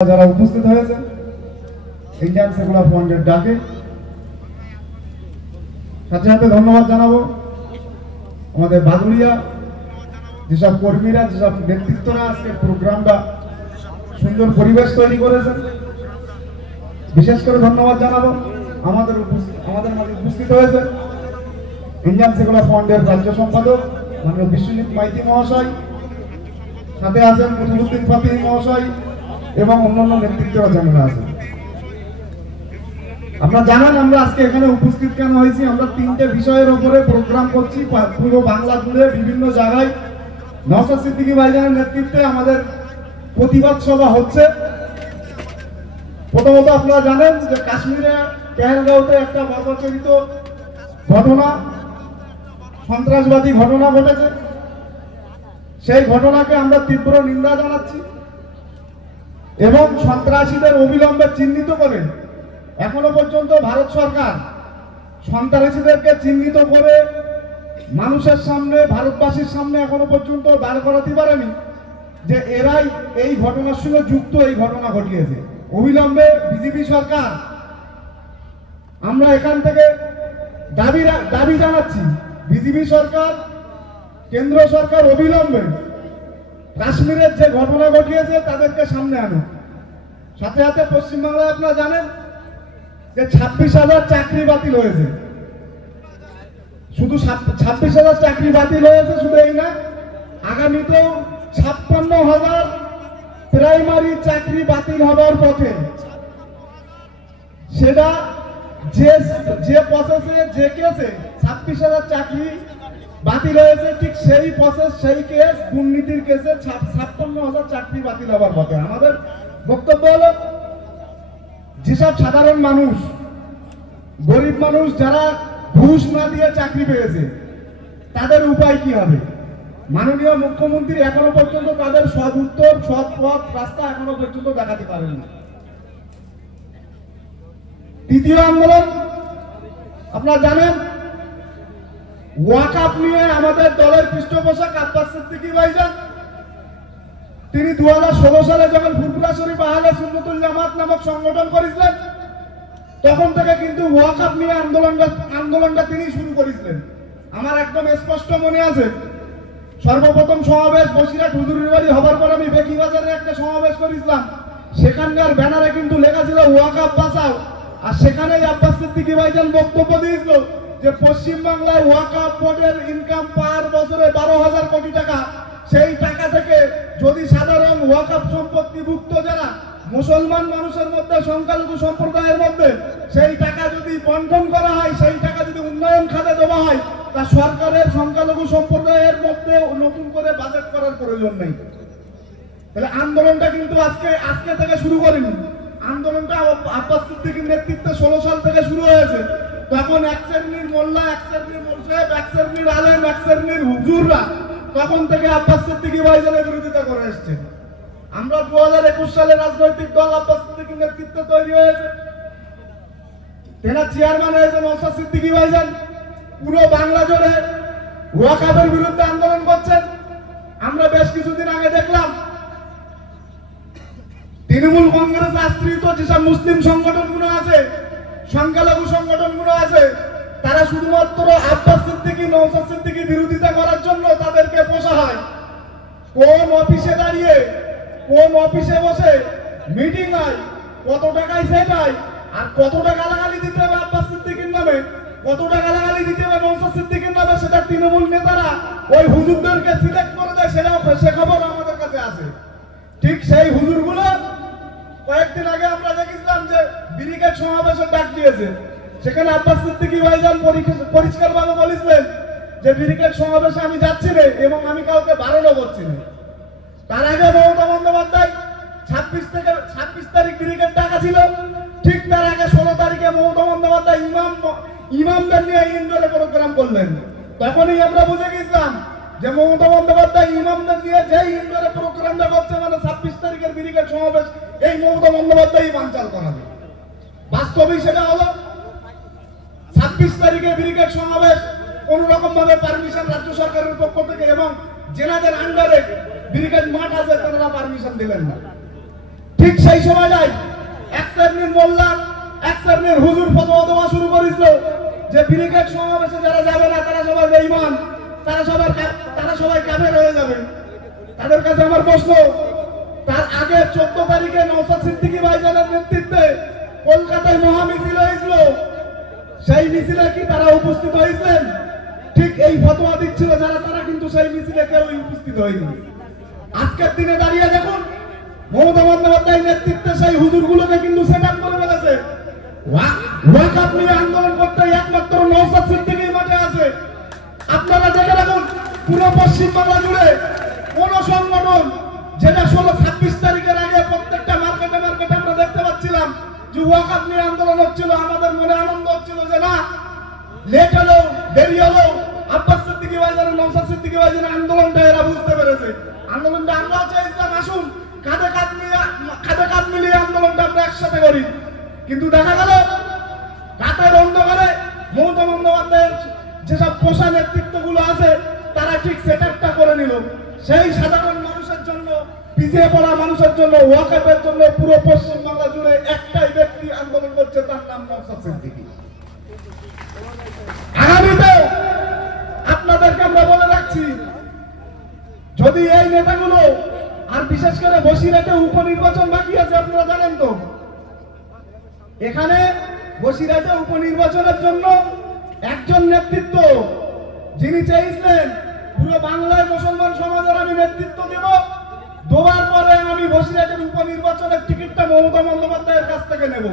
যারা উপস্থিত হয়েছেন ইন্ডিয়ান সেকুলার ফ্রন্টের ডাকে সাথে সাথে ধন্যবাদ জানাবো আমাদের বাদুড়িয়া যেসব কর্মীরা, যেসব নেতৃত্বরা আজকে প্রোগ্রামটা সুন্দর পরিবেশ তৈরি করেছেন। বিশেষ করে ধন্যবাদ জানাবো আমাদের মাঝে উপস্থিত হয়েছে ইন্ডিয়ান সেকুলার ফ্রন্টের রাজ্য সম্পাদক মাননীয় বিশ্বজিৎ মাইতি মহাশয়, সাথে আছেন মুজিবুদ্দিন ফাতিহি মহাশয় এবং অন্যান্য নেতৃত্বরা যারা আছেন। আপনারা জানেন আমরা আজকে এখানে উপস্থিত কেন হয়েছি। আমরা তিনটে বিষয়ের উপরে প্রোগ্রাম করছি পুরো বাংলা জুড়ে বিভিন্ন জায়গায়। নওশাদ সিদ্দিকী ভাইজানের নেতৃত্বে আমাদের প্রতিবাদ সভা হচ্ছে। প্রথমত আপনারা জানেন যে কাশ্মীরে পেহেলগাঁওতে একটা বর্বরচিত ঘটনা, সন্ত্রাসবাদী ঘটনা ঘটেছে। সেই ঘটনাকে আমরা তীব্র নিন্দা জানাচ্ছি এবং সন্ত্রাসীদের অবিলম্বে চিহ্নিত করে, এখনো পর্যন্ত ভারত সরকার সন্ত্রাসীদেরকে চিহ্নিত করে মানুষের সামনে, ভারতবাসীর সামনে এখনো পর্যন্ত দাঁড় করাতে পারেনি যে এরাই এই ঘটনার সঙ্গে যুক্ত, এই ঘটনা ঘটিয়েছে। অবিলম্বে বিজেপি সরকার, আমরা এখান থেকে দাবি জানাচ্ছি বিজেপি সরকার, কেন্দ্র সরকার অবিলম্বে কাশ্মীরের যে ঘটনা ঘটিয়েছে তাদেরকে সামনে আনো। সাথে সাথে পশ্চিমবাংলায় আপনারা জানেন যে 26,000 চাকরি বাতিল হয়েছে। শুধু 26,000 চাকরি বাতিল হয়েছে, শুধু এই না, আগামীতেও 56,000 প্রাইমারি চাকরি বাতিল হবার পথে। সেটা যে প্রসেসে, যে কেসে 26,000 চাকরি বাতিল হয়েছে, ঠিক সেই প্রসেস, সেই কেস, দুর্নীতির কেসে 56,000 চাকরি বাতিল হবার পথে। আমাদের বক্তব্য হলো যেসব সাধারণ মানুষ, গরিব মানুষ যারা ঘুষ না দিয়ে চাকরি পেয়েছে, তাদের উপায় কি হবে? মাননীয় মুখ্যমন্ত্রী এখনো পর্যন্ত তাদের সৎ উত্তর, সৎ পথ, রাস্তা এখনো পর্যন্ত দেখাতে পারেননি। তৃতীয় আন্দোলন আপনারা জানেন, ওয়াকআপ নিয়ে আমাদের দলের পৃষ্ঠপোষক আব্বাস সিদ্দিকী ভাইজান, তিনি 2016 সালে যখন ফুরফুরা শরীফ আহলে সুন্নাতুল জামাত নামক সংগঠন করেছিলেন, তখন থেকে কিন্তু ওয়াকআপ নিয়ে আন্দোলনটা তিনি শুরু করেছিলেন। আমার একদম স্পষ্ট মনে আছে, সর্বপ্রথম সমাবেশ বসিরহাট হুজুরের বাড়ি হবার পর আমি বেকিবাজারে একটা সমাবেশ করেছিলাম। সেখানকার ব্যানারে কিন্তু লেখা ছিল ওয়াকআপ বাঁচাও, আর সেখানেই আব্বাস সিদ্দিকী ভাইজান বক্তব্য দিয়েছিল যে পশ্চিমবাংলায় ওয়াকআপ বোর্ডের ইনকাম পার বছরে 12,000 কোটি টাকা। সেই টাকা থেকে যদি সাধারণ ওয়াকআপ সম্পত্তিভুক্ত যারা মুসলমান মানুষের মধ্যে, সংখ্যালঘু সম্প্রদায়ের মধ্যে, সেই টাকা যদি বন্টন করা হয়, সেই টাকা যদি উন্নয়ন খাতে দেওয়া হয়, তা সরকারের সংখ্যালঘু সম্প্রদায়ের মধ্যে নতুন করে বাজেট করার প্রয়োজন নেই। তাহলে আন্দোলনটা কিন্তু আজকে থেকে শুরু করেনি। আন্দোলনটা আব্বাস সিদ্দিকীর নেতৃত্বে 16 সাল থেকে শুরু হয়েছে। তখন এক শ্রেণীর মোল্লা, এক শ্রেণীর মুরশেদ, এক শ্রেণীর আলেম, এক শ্রেণীর হুজুররা তখন থেকে আব্বাস সিদ্দিকী ভাইজানের বিরোধিতা করে এসছে। আমরা 2021 সালে রাজনৈতিক দল আব্বাস সিদ্দিকীর নেতৃত্বে তৈরি হয়েছে, তেনার চেয়ারম্যান হয়েছে নওশাদ সিদ্দিকী ভাইজান। পুরো বাংলা জুড়ে ওয়াকআপের বিরুদ্ধে আন্দোলন করছেন। আমরা বেশ কিছুদিন আগে দেখলাম তৃণমূল কংগ্রেস আশ্রিত যেসব মুসলিম সংগঠনগুলো আছে, সংখ্যালঘু সংগঠনগুলো আছে, তারা শুধুমাত্র আব্বাস সিদ্দিকী, নওশাদ সিদ্দিকী বিরোধিতা করার জন্য তাদেরকে পোষা হয়। কোন অফিসে দাঁড়িয়ে, কোন অফিসে বসে মিটিং হয়, কত টাকায় সেট হয়, আর কত টাকা গালাগালি দিতে হবে আব্বাস সিদ্দিকীর নামে, কত টাকা গালাগালি দিতে হবে নওশাদ সিদ্দিকীর নামে, সেটা তৃণমূল নেতারা ওই হুজুরদেরকে সিলেক্ট করে দেয়। সে খবর আমাদের কাছে আছে। ঠিক সেই হুজুরগুলো কয়েকদিন আগে আমরা দেখেছিলাম যে ব্রিগেড সমাবেশের ডাক দিয়েছে। সেখানে আব্বাস সিদ্দিকী ভাইজান পরিষ্কারভাবে বলেছিলেন যে ব্রিগেড সমাবেশে আমি যাচ্ছি না এবং আমি কাউকে বারণও করছি না। তার আগে মমতা বন্দ্যোপাধ্যায় 26 তারিখ ব্রিগেড ডাকা ছিল, ঠিক তার আগে 16 তারিখে মমতা বন্দ্যোপাধ্যায় ইমামদের নিয়ে ইন্দোরে প্রোগ্রাম করলেন। তখনই আমরা বুঝে গেছিলাম যে মমতা বন্দ্যোপাধ্যায় ইমামদের নিয়ে যে ইন্দোরে প্রোগ্রামটা করছে, মানে 26 তারিখের ব্রিগেড সমাবেশ এই মমতা বন্দ্যোপাধ্যায় বানচাল করাবে। বাস্তবেই সেটা হলো। 26 তারিখে ব্রিগেড সমাবেশ কোন রকম ভাবে পারমিশন রাজ্য সরকারের পক্ষ থেকে এবং জেলাদের আন্ডারে ব্রিগেড মাঠ আছে, তারা পারমিশন দিলেন না। ঠিক সেই সময়টাই এক শ্রেণীর মোল্লা এক শ্রেণীর হুজুর ফতোয়া দেওয়া শুরু করেছিল যে ব্রিগেড সমাবেশে যারা যাবে না তারা সবাই বেঈমান, তারা সবাই কাফের হয়ে যাবে। তাদের কাছে আমার প্রশ্ন, তার আগে 14 তারিখে নওশাদ সিদ্দিকী ভাইজানের নেতৃত্বে কলকাতায় মহা মিছিল হয়েছিল, সেই মিছিলে কি তারা উপস্থিত হয়েছিলেন? ঠিক এই ফতোয়া দিচ্ছিল যারা, তারা কিন্তু সেই মিছিলে কেউই উপস্থিত হয়নি। আজকের দিনে দাঁড়িয়ে দেখুন মমতা বন্দ্যোপাধ্যায়ের নেতৃত্বে সেই হুজুরগুলোকে কিন্তু সেট আপ করে ফেলেছে। ওয়াকফ নিয়ে আন্দোলন করতে একমাত্র নওশাদ সিদ্দিকী মাঠে আছে। আপনারা দেখে রাখুন পুরো পশ্চিম বাংলা জুড়ে কোন সংগঠন, যেটা 26 তারিখের আগে প্রত্যেকটা মার্কেটে মার্কেটে আমরা দেখতে পাচ্ছিলাম যে ওয়াকফ নিয়ে আন্দোলন হচ্ছিল, আমাদের মনে আনন্দ হচ্ছিল যে না, লেট হলো দেরি হলো, আব্বাস সিদ্দিকী ভাইজান নওশাদ সিদ্দিকী ভাইজানের আন্দোলনটা এরা বুঝতে পেরেছে। আন্দোলনটা আমরা চাইছিলাম আসুন কাঁধে কাঁধ মিলিয়ে আন্দোলনটা আমরা একসাথে করি, কিন্তু দেখা গেল রাতের অন্ধকারে মমতা বন্দ্যোপাধ্যায়ের যেসব পোষা নেতৃত্বগুলো আছে তারা ঠিক সেটআপটা করে নিল। সেই সাধারণ মানুষের জন্য, পিছিয়ে পড়া মানুষের জন্য, ওয়াকফের জন্য পুরো পশ্চিম বাংলা জুড়ে একটাই ব্যক্তি আন্দোলন করছে, তার নাম নওশাদ সিদ্দিকী। আগামীতে আপনাদেরকে আমরা বলে রাখছি, যদি এই নেতাগুলো, আর বিশেষ করে বসিরহাটে উপনির্বাচন বাকি আছে আপনারা জানেন তো, এখানে বসিরহাটে উপনির্বাচনের জন্য একজন নেতৃত্ব যিনি চেয়েছিলেন পুরো বাংলায় মুসলমান সমাজের আমি নেতৃত্ব দেব, দেওয়ার পরে আমি বসিরহাটের উপনির্বাচনের টিকিটটা মমতা বন্দ্যোপাধ্যায়ের কাছ থেকে নেব।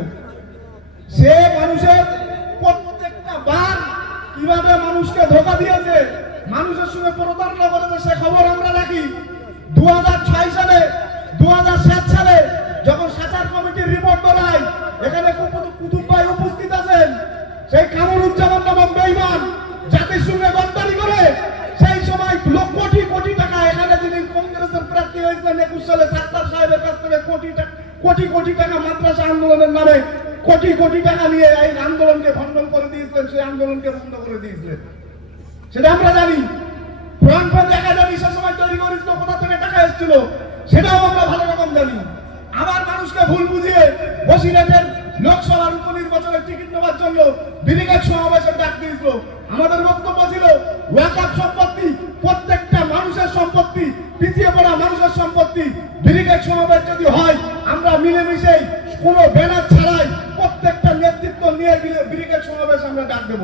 সে মানুষের প্রত্যেকটা বার কিভাবে মানুষকে ধোঁকা দিয়েছে, মানুষের সঙ্গে প্রতারণা করেছে, সে খবর আমরা রাখি। 2006 সালে 2007 সালে যখন সাচার কমিটির রিপোর্ট বেরোয়, এখানে কুতুব ভাই উপস্থিত আছেন, সেই কামরুজ্জামান নামক বেঈমান জাতির সঙ্গে গদ্দারি করে সেই সময় কোটি কোটি টাকা, এখানে যিনি কংগ্রেসের প্রার্থী হয়েছিলেন 21 সালে সাত্তার সাহেবের কাছ থেকে কোটি কোটি টাকা মাদ্রাসা আন্দোলনের নামে কোটি কোটি টাকা নিয়ে এই আন্দোলনকে ভণ্ডন করে দিয়েছিলেন, সেই আন্দোলনকে বন্ধ করে দিয়েছিলেন। সেটা আমরা জানি। ফ্রন্ট একাডেমি সে সময় তৈরি করেছিল, কোথা থেকে টাকা এসেছিল সেটাও আমরা ভালো রকম জানি। আমার মানুষকে ভুল বুঝিয়ে বসিরহাটের লোকসভার উপনির্বাচনের টিকিট নেওয়ার জন্য ব্রিগেড সমাবেশের ডাক দিয়েছিল। আমাদের বক্তব্য ছিল ওয়াকফ সম্পত্তি প্রত্যেকটা মানুষের সম্পত্তি, পিছিয়ে পড়া মানুষের সম্পত্তি। ব্রিগেড সমাবেশ যদি হয় আমরা মিলেমিশে কোনো ব্যানার ছাড়াই প্রত্যেকটা নেতৃত্ব নিয়ে ব্রিগেড সমাবেশ আমরা ডাক দেব।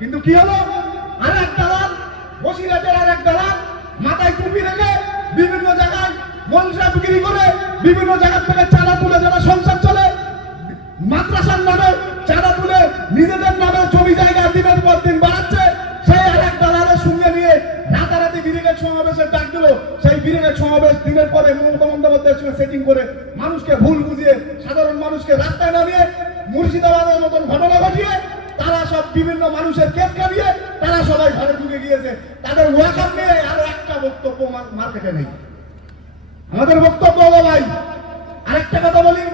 কিন্তু কি হলো, আর এক দালাল, বসিরহাটের আর এক দালাল মাথায় টুপি রেখে বিভিন্ন জায়গায় মনসা বিক্রি করে বিভিন্ন জায়গা থেকে চাঁদা তুলে, যারা সংসার চলে, মাদ্রাসার নামে চাঁদা তুলে নিজেদের নামে জমি জায়গা দিনের পর দিন বাড়াচ্ছে। সেই আর এক দালালের সঙ্গে নিয়ে রাতারাতি ব্রিগেড সমাবেশের ডাক দিল। সেই ব্রিগেড সমাবেশ দিনের পরে মমতা বন্দ্যোপাধ্যায়ের সঙ্গে সেটিং করে মানুষকে ভুল বুঝিয়ে সাধারণ মানুষকে রাস্তায় নামিয়ে মুর্শিদাবাদের মতন ঘটনা ঘটিয়ে তারা সব বিভিন্ন মানুষের কেস কামিয়ে তারা সবাই ঘরে ঢুকে গিয়েছে। তাদের ওয়াকফ নিয়ে আর একটা বক্তব্য মার্কেটে নেই। আমাদের বক্তব্য হলো ভাই, আরেকটা কথা বলি,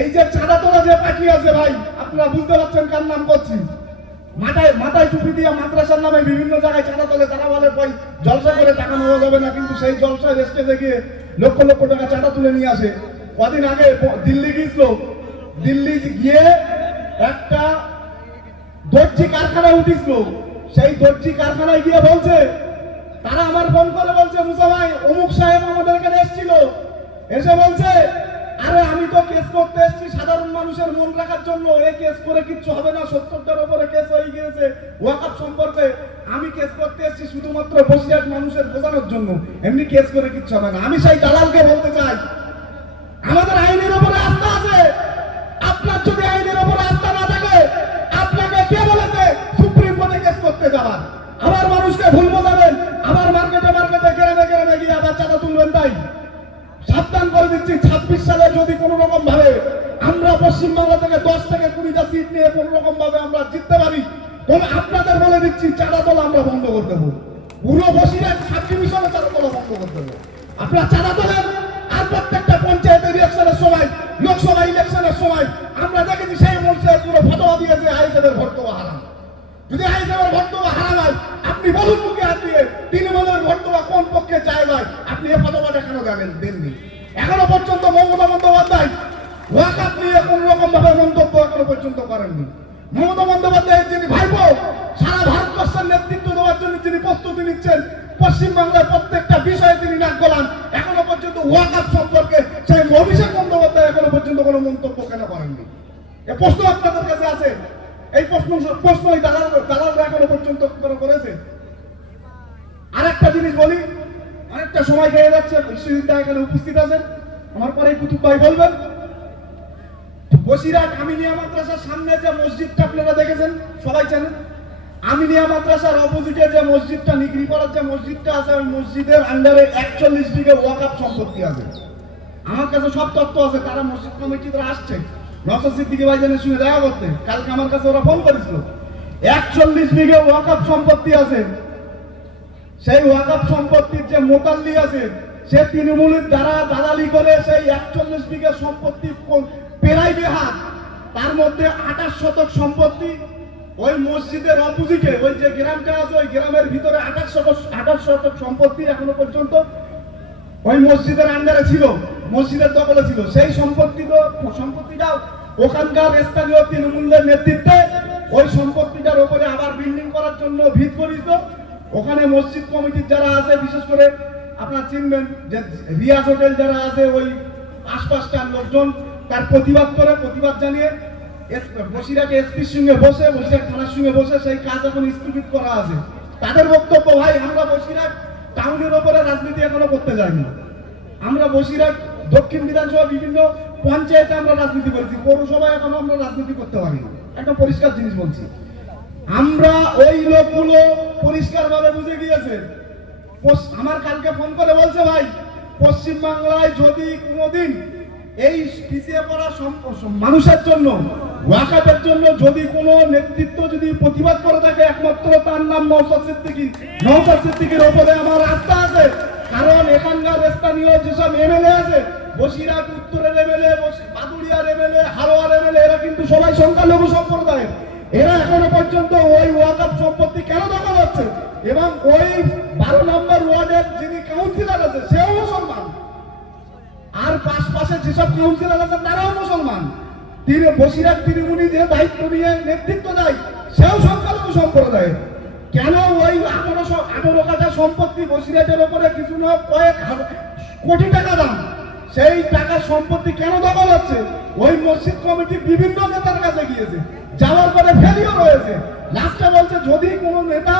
এই যে চাঁদা তোলা যে পার্টি আছে ভাই, আপনারা বুঝতে পারছেন কার নাম করছি। মাথায় টুপি দিয়ে মাদ্রাসার নামে বিভিন্ন জায়গায় চাঁদা তোলে, তারা বলে ভাই জলসা করে টাকা নেওয়া যাবে না, কিন্তু সেই জলসায় স্টেজে গিয়ে লক্ষ লক্ষ টাকা চাঁদা তুলে নিয়ে আসে। কদিন আগে দিল্লি গিয়েছিল, দিল্লি গিয়ে একটা দর্জি কারখানা উঠেছিল, সেই দর্জি কারখানায় গিয়ে বলছে, তারা আমার ফোন করে বলছে মুসা ভাই অমুক সাহেব আমাদের এখানে এসেছিল, এসে বলছে আরে আমি তো কেস করতে এসেছি সাধারণ মানুষের মন রাখার জন্য, এই কেস করে কিচ্ছু হবে না, 70টার উপরে কেস হয়ে গিয়েছে ওয়াকফ সম্পর্কে, আমি কেস করতে এসেছি শুধুমাত্র বসিরহাট মানুষের বোঝানোর জন্য, এমনি কেস করে কিচ্ছু হবে না। আমি সেই দালালকে বলতে চাই, আমাদের আইনের উপরে আস্থা আছে। আপনার যদি আইনের উপরে আস্থা না থাকে, আপনাকে কে বলেছে সুপ্রিম কোর্টে কেস করতে যাওয়ার? আবার মানুষকে ভুল বোঝাবেন, আবার মার্কেটে মার্কেটে গ্রামে গিয়ে আবার চাঁদা তুলবেন। তাই সাবধান করে দিচ্ছি, 26 সালে যদি কোনো রকম ভাবে আমরা পশ্চিমবাংলা থেকে 10 থেকে 20টা সিট নিয়ে কোনো রকম ভাবে আমরা জিততে পারি, তবে আপনাদের বলে দিচ্ছি চাঁদা তোলা আমরা বন্ধ করে দেবো। পুরো বসিরহাট সাব ডিভিশনে চাঁদা তোলা বন্ধ করে দেবো। আপনারা চাঁদা তোলেন, আর প্রত্যেকটা পঞ্চায়েতের ইলেকশনের সময়, লোকসভা ইলেকশনের সময় আমরা দেখেছি সেই মঞ্চে পুরো ফতোয়া দিয়েছে আইএসএফের ভোট দেওয়া হারাম। যদি আইএসএফের ভোট দেওয়া হারাম হয়, আপনি বলুন মুখে হাত দিয়ে তৃণমূলের ভোট দেওয়া কোন পক্ষে চায় ভাই? আপনি নিয়ে ফতোয়াটা কেন দেননি? এখনো পর্যন্ত মমতা বন্দ্যোপাধ্যায় ওয়াকআপ নিয়ে কোন রকম ভাবে মন্তব্য এখনো পর্যন্ত করেননি। মমতা বন্দ্যোপাধ্যায়ের যিনি ভাইপো, সারা ভারতবর্ষের নেতৃত্ব দেওয়ার জন্য যিনি প্রস্তুতি নিচ্ছেন, পশ্চিমবাংলার প্রত্যেকটা বিষয়ে তিনি নাক গলান, এখনো পর্যন্ত ওয়াকআপ সম্পর্কে সেই অভিষেক বন্দ্যোপাধ্যায় এখনো পর্যন্ত কোনো মন্তব্য কেন করেননি? এই প্রশ্ন আপনাদের কাছে আছে। এই প্রশ্নই দালালরা এখনো পর্যন্ত করেছে। আরেকটা জিনিস বলি, অনেকটা সময় খেয়ে যাচ্ছে, বিশ্ববিদ্যালয় এখানে উপস্থিত আছেন, আমার পরে কুতুব ভাই বলবেন। বসিরহাট আমিনিয়া মাদ্রাসার সামনে যে মসজিদটা আপনারা দেখেছেন, সবাই জানেন, আমিনিয়া মাদ্রাসার অপোজিটে যে মসজিদটা, নিগড়িপাড়ার যে মসজিদটা আছে, ওই মসজিদের আন্ডারে 41 বিঘে ওয়াকআপ সম্পত্তি আছে। আমার কাছে সব তথ্য আছে, তারা মসজিদ কমিটিরা আসছে নওশাদ সিদ্দিকী ভাইজানের সঙ্গে দেখা করতে, কালকে আমার কাছে ওরা ফোন করেছিল। 41 বিঘে ওয়াকআপ সম্পত্তি আছে। সেই ওয়াকআপ সম্পত্তির যে মোতাল্লি আছে, সে তৃণমূলের দ্বারা দালালি করে সেই 41 বিঘে সম্পত্তি পেরাই বেহাত, তার মধ্যে 28 শতক সম্পত্তি ওই মসজিদের অপোজিটে, ওই যে গ্রামটা আছে ওই গ্রামের ভিতরে 28 শতক সম্পত্তি এখনো পর্যন্ত ওই মসজিদের আন্ডারে ছিল, মসজিদের দখলে ছিল। সেই সম্পত্তিটা ওখানকার স্থানীয় তৃণমূলের নেতৃত্বে ওই সম্পত্তিটার উপরে আবার বিল্ডিং করার জন্য ভিত করিত। ওখানে মসজিদ কমিটির যারা আছে, বিশেষ করে আপনারা চিনবেন যে রিয়াজ হোটেল যারা আছে, ওই আশপাশটার লোকজন তার প্রতিবাদ জানিয়ে বসিরহাট এসপির সঙ্গে বসে, বসিরহাট থানার সঙ্গে বসে সেই কাজ এখন স্থগিত করা আছে। তাদের বক্তব্য, ভাই আমরা বসিরহাট টাউনের ওপরে রাজনীতি এখনো করতে যাইনি। আমরা বসিরহাট দক্ষিণ বিধানসভা বিভিন্ন পঞ্চায়েতে আমরা রাজনীতি করেছি, পৌরসভায় এখনো আমরা রাজনীতি করতে পারিনি। একটা পরিষ্কার জিনিস বলছি, আমরা ওই লোকগুলো পরিষ্কার ভাবে বুঝে গিয়েছে। আমার কালকে ফোন করে বলছে, ভাই পশ্চিমবাংলায় যদি কোনোদিন এই পিছিয়ে পড়া মানুষের জন্য, ওয়াকআপের জন্য যদি কোনো নেতৃত্ব যদি প্রতিবাদ করে থাকে, একমাত্র তার নাম নওশাদ সিদ্দিকী। নওশাদ সিদ্দিকীর উপরে আমার আস্থা আছে, কারণ এখানকার স্থানীয় যেসব এমএলএ আছে, বসিরহাট উত্তরের এমএলএ, বাদুড়িয়ার এমএলএ, হারোয়ার এমএলএ, এরা কিন্তু সবাই সংখ্যালঘু সম্প্রদায়ের। এরা এখনো পর্যন্ত ওই ওয়াকআপ সম্পত্তি কেন দখল হচ্ছে? এবং ওই 12 নম্বর ওয়ার্ডের যিনি কাউন্সিলর আছে সেও মুসলমান, আর পাশে যেসব কাউন্সিলর আছে তারাও মুসলমান। বসিরহাট তৃণমূলী যে দায়িত্ব নিয়ে নেতৃত্ব দেয় সেও সংখ্যালঘু সম্প্রদায়ের। কেন ওই 18 কাঠা সম্পত্তি বসিরহাটের ওপরে কিছু না কয়েক কোটি টাকা দাম, সেই টাকার সম্পত্তি কেন দখল হচ্ছে? ওই মসজিদ কমিটি বিভিন্ন নেতার কাছে গিয়েছে, যাওয়ার পরে ফেলিও রয়েছে। লাস্টে বলছে যদি কোনো নেতা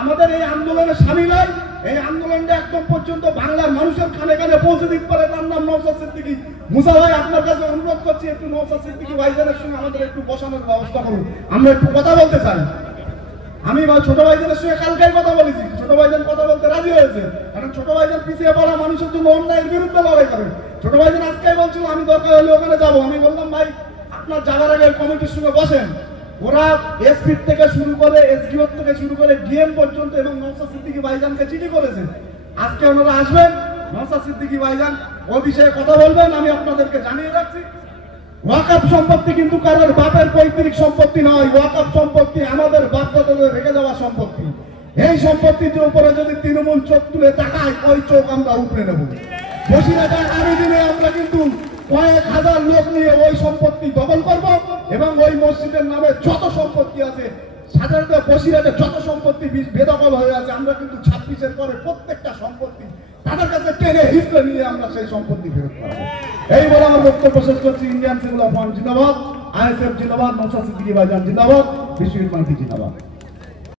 আমাদের এই আন্দোলনে সামিল হয়, এই আন্দোলনটা একদম পর্যন্ত বাংলার মানুষের কানে কানে পৌঁছে দিতে পারে, তার নাম নওশাদ সিদ্দিকী। মুসা ভাই, আপনার কাছে অনুরোধ করছি, একটু নওশাদ সিদ্দিকী ভাইজানের সঙ্গে আমাদের একটু বসানোর ব্যবস্থা করুন, আমরা একটু কথা বলতে চাই। আমি ছোট ভাইজানের সঙ্গে কালকেই কথা বলেছি, ছোট ভাইজান কথা বলতে রাজি হয়েছে, কারণ ছোট ভাইজান পিছিয়ে পড়া মানুষের জন্য অন্যায়ের বিরুদ্ধে লড়াই করে। ছোট ভাইজান আজকেই বলছিল আমি দরকার হলে ওখানে যাবো। আমি বললাম ভাই আপনার যাওয়ার আগে কমিটির সঙ্গে বসেন। ওরা এসপি থেকে শুরু করে, এসডিও থেকে শুরু করে ডিএম পর্যন্ত এবং নওশাদ সিদ্দিকী ভাইজানকে চিঠি করেছে। আজকে ওনারা আসবেন, নওশাদ সিদ্দিকী ভাইজান ওই বিষয়ে কথা বলবেন। আমি আপনাদেরকে জানিয়ে রাখছি, ওয়াকআপ সম্পত্তি কিন্তু কারোর বাপের পৈতৃক সম্পত্তি নয়। ওয়াকআপ সম্পত্তি আমাদের বাপদাদাদের রেখে যাওয়া সম্পত্তি। এই সম্পত্তির উপরে যদি তৃণমূল চোখ তুলে তাকায়, ওই চোখ আমরা উপরে নেব। বসিরহাটে আগামী দিনে আমরা কিন্তু কয়েক হাজার লোক নিয়ে ওই সম্পত্তি দখল করব এবং ওই মসজিদের নামে যত সম্পত্তি আছে, সাধারণত বসিরহাটে যত সম্পত্তি বেদখল হয়ে আছে, আমরা কিন্তু 26-এর পরে প্রত্যেকটা সম্পত্তি তাদের কাছে টেনে হিসেবে নিয়ে আমরা সেই সম্পত্তি ফেরত পাবো। এই বলে আমার বক্তব্য শেষ করছি। ইন্ডিয়ান সিভিল ফ্রন্ট জিন্দাবাদ, আইএসএফ জিন্দাবাদ, নওশাদ সিদ্দিকী ভাইজান জিন্দাবাদ, বিশ্বজিৎ মাইতি জিন্দাবাদ।